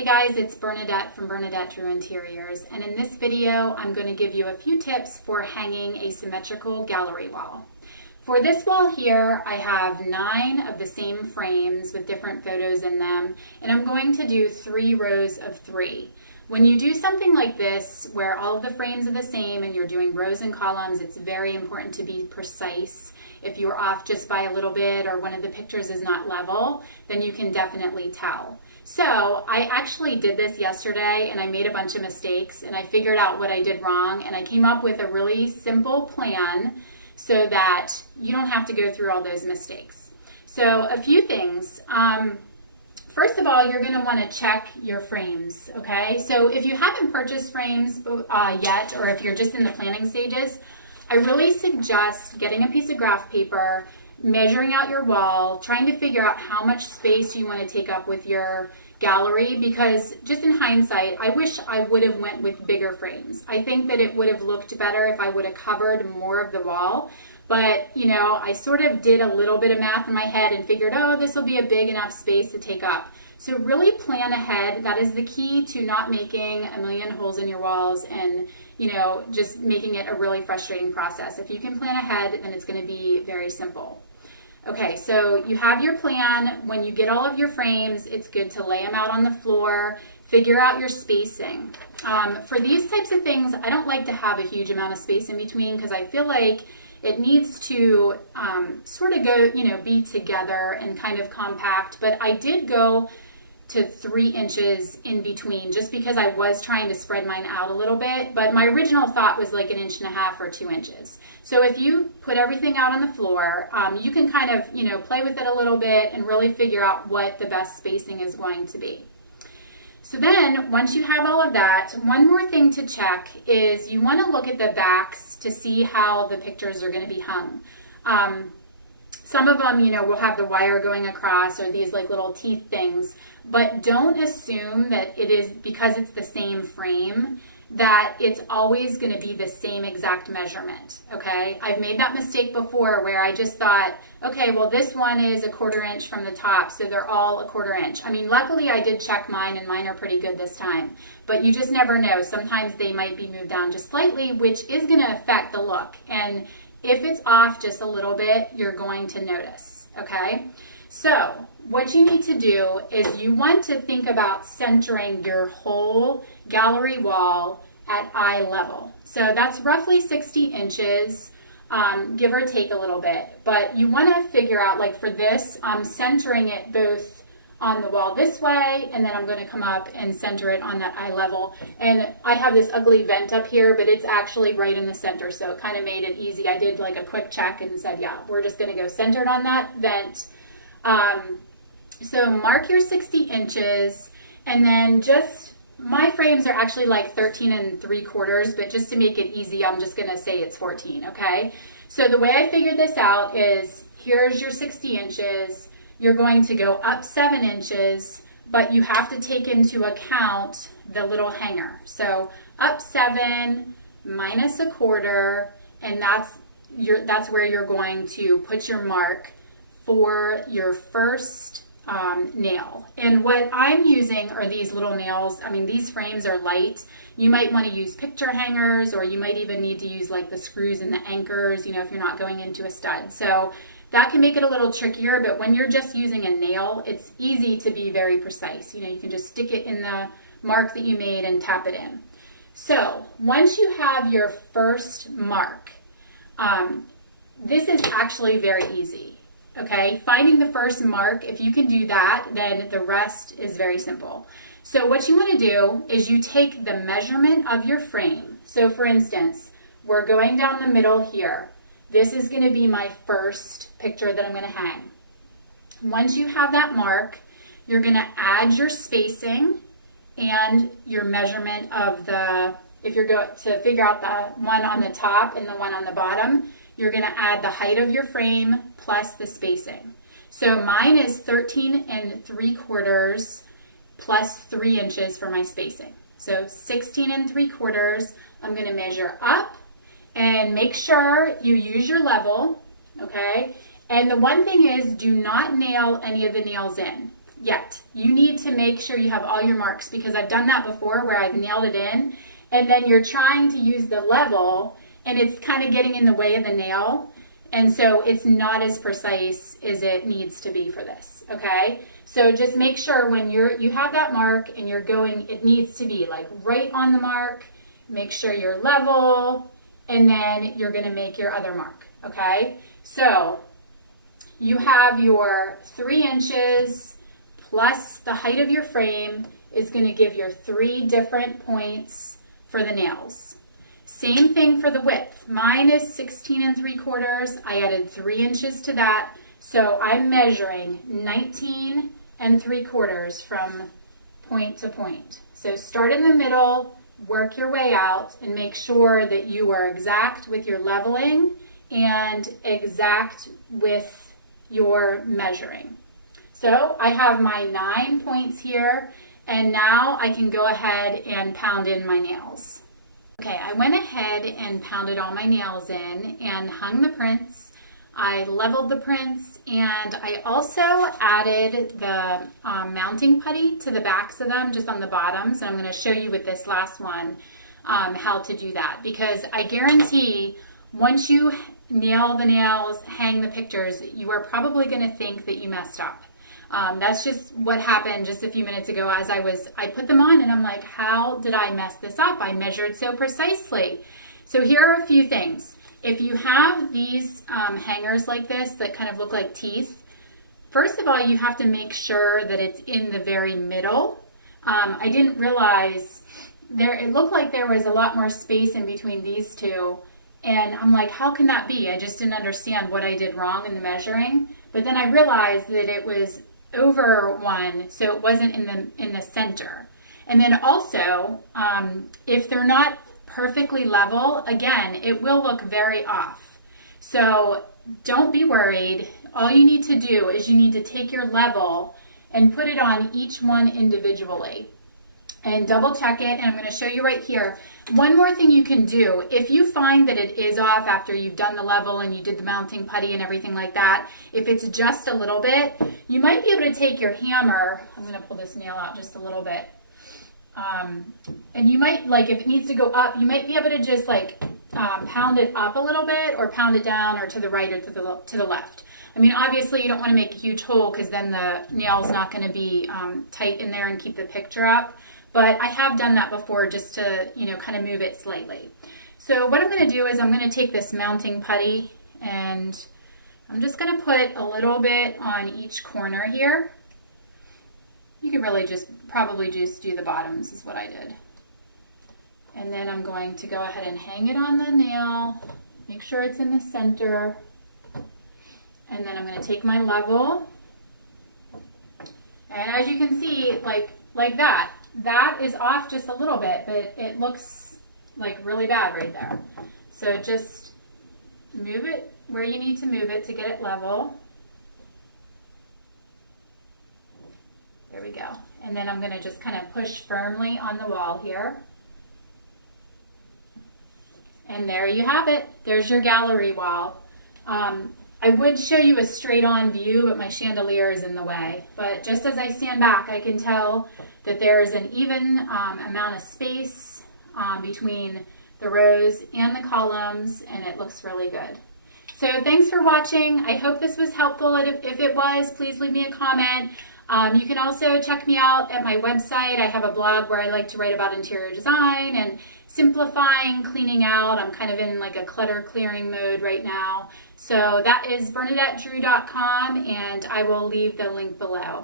Hey guys, it's Bernadette from Bernadette Drew Interiors, and in this video I'm going to give you a few tips for hanging a symmetrical gallery wall. For this wall here, I have 9 of the same frames with different photos in them, and I'm going to do 3 rows of 3. When you do something like this, where all of the frames are the same and you're doing rows and columns, it's very important to be precise. If you're off just by a little bit or one of the pictures is not level, then you can definitely tell. So I actually did this yesterday and I made a bunch of mistakes and I figured out what I did wrong, and I came up with a really simple plan so that you don't have to go through all those mistakes. So a few things. First of all, you're going to want to check your frames, okay? So if you haven't purchased frames yet, or if you're just in the planning stages, I really suggest getting a piece of graph paper, measuring out your wall, trying to figure out how much space you want to take up with your gallery, because just in hindsight, I wish I would have went with bigger frames. I think that it would have looked better if I would have covered more of the wall. But, you know, I sort of did a little bit of math in my head and figured, oh, this will be a big enough space to take up. So really plan ahead. That is the key to not making a million holes in your walls and, you know, just making it a really frustrating process. If you can plan ahead, then it's going to be very simple. Okay, so you have your plan. When you get all of your frames, it's good to lay them out on the floor, figure out your spacing. For these types of things, I don't like to have a huge amount of space in between because I feel like it needs to sort of go, you know, be together and kind of compact. But I did go to 3 inches in between just because I was trying to spread mine out a little bit. But my original thought was like 1.5 inches or 2 inches. So if you put everything out on the floor, you can kind of, you know, play with it a little bit and really figure out what the best spacing is going to be. So then, once you have all of that, one more thing to check is you want to look at the backs to see how the pictures are going to be hung. Some of them, you know, will have the wire going across or these like little teeth things, but don't assume that it is, because it's the same frame, that it's always going to be the same exact measurement, okay? I've made that mistake before where I just thought, okay, well this one is 1/4 inch from the top, so they're all 1/4 inch. I mean, luckily I did check mine and mine are pretty good this time, but you just never know. Sometimes they might be moved down just slightly, which is going to affect the look. And if it's off just a little bit, you're going to notice, okay? So what you need to do is you want to think about centering your whole gallery wall at eye level. So that's roughly 60 inches, give or take a little bit. But you want to figure out, like for this, I'm centering it both on the wall this way, and then I'm going to come up and center it on that eye level. And I have this ugly vent up here, but it's actually right in the center, so it kind of made it easy. I did like a quick check and said, yeah, we're just going to go centered on that vent. So mark your 60 inches, and then just, my frames are actually like 13 3/4, but just to make it easy, I'm just going to say it's 14, okay? So the way I figured this out is, here's your 60 inches, you're going to go up 7 inches, but you have to take into account the little hanger. So up 7 minus 1/4, and that's where you're going to put your mark for your first nail. And what I'm using are these little nails. I mean, these frames are light. You might want to use picture hangers, or you might even need to use like the screws and the anchors, you know, if you're not going into a stud. So that can make it a little trickier, but when you're just using a nail, it's easy to be very precise. You know, you can just stick it in the mark that you made and tap it in. So once you have your first mark, this is actually very easy. Okay, finding the first mark, if you can do that, then the rest is very simple. So what you want to do is you take the measurement of your frame. So for instance, we're going down the middle here. This is going to be my first picture that I'm going to hang. Once you have that mark, you're going to add your spacing and your measurement of the, if you're going to figure out the one on the top and the one on the bottom, you're going to add the height of your frame plus the spacing. So mine is 13 3/4 plus 3 inches for my spacing. So 16 3/4, I'm going to measure up and make sure you use your level, okay? And the one thing is, do not nail any of the nails in. yet. You need to make sure you have all your marks, because I've done that before where I've nailed it in and then you're trying to use the level and it's kind of getting in the way of the nail. And so it's not as precise as it needs to be for this, okay? So just make sure when you have that mark and you're going, it needs to be like right on the mark. Make sure you're level, and then you're gonna make your other mark, okay? So you have your 3 inches plus the height of your frame is gonna give your 3 different points for the nails. Same thing for the width. Mine is 16 3/4. I added 3 inches to that. So I'm measuring 19 3/4 from point to point. So start in the middle, work your way out, and make sure that you are exact with your leveling and exact with your measuring. So I have my 9 points here, and now I can go ahead and pound in my nails. Okay, I went ahead and pounded all my nails in and hung the prints. I leveled the prints, and I also added the mounting putty to the backs of them, just on the bottoms. And I'm going to show you with this last one how to do that, because I guarantee once you nail the nails, hang the pictures, you are probably going to think that you messed up. That's just what happened just a few minutes ago as I put them on, and I'm like, how did I mess this up? I measured so precisely. So here are a few things. If you have these hangers like this that kind of look like teeth, first of all, you have to make sure that it's in the very middle. I didn't realize it looked like there was a lot more space in between these two, and I'm like, how can that be? I just didn't understand what I did wrong in the measuring. But then I realized that it was over one, so it wasn't in the center. And then also, if they're not perfectly level, again, it will look very off. So don't be worried. All you need to do is you need to take your level and put it on each one individually and double check it. And I'm going to show you right here. One more thing you can do, if you find that it is off after you've done the level and you did the mounting putty and everything like that, if it's just a little bit, you might be able to take your hammer. I'm going to pull this nail out just a little bit. And you might, like, if it needs to go up, you might be able to just like pound it up a little bit, or pound it down, or to the right, or to the left. I mean, obviously you don't want to make a huge hole, because then the nail's not going to be tight in there and keep the picture up. But I have done that before, just to, kind of move it slightly. So what I'm going to do is I'm going to take this mounting putty, and I'm just going to put a little bit on each corner here. You could really probably just do the bottoms is what I did. And then I'm going to go ahead and hang it on the nail, make sure it's in the center. And then I'm going to take my level. And as you can see, like that is off just a little bit, but it looks like really bad right there. So just move it where you need to move it to get it level. There we go. And then I'm going to just kind of push firmly on the wall here. And there you have it. There's your gallery wall. I would show you a straight on view, but my chandelier is in the way. But just as I stand back, I can tell that there's an even amount of space between the rows and the columns, and it looks really good. So thanks for watching. I hope this was helpful. If it was, please leave me a comment. You can also check me out at my website. I have a blog where I like to write about interior design and simplifying, cleaning out. I'm kind of in like a clutter clearing mode right now. So that is BernadetteDrew.com, and I will leave the link below.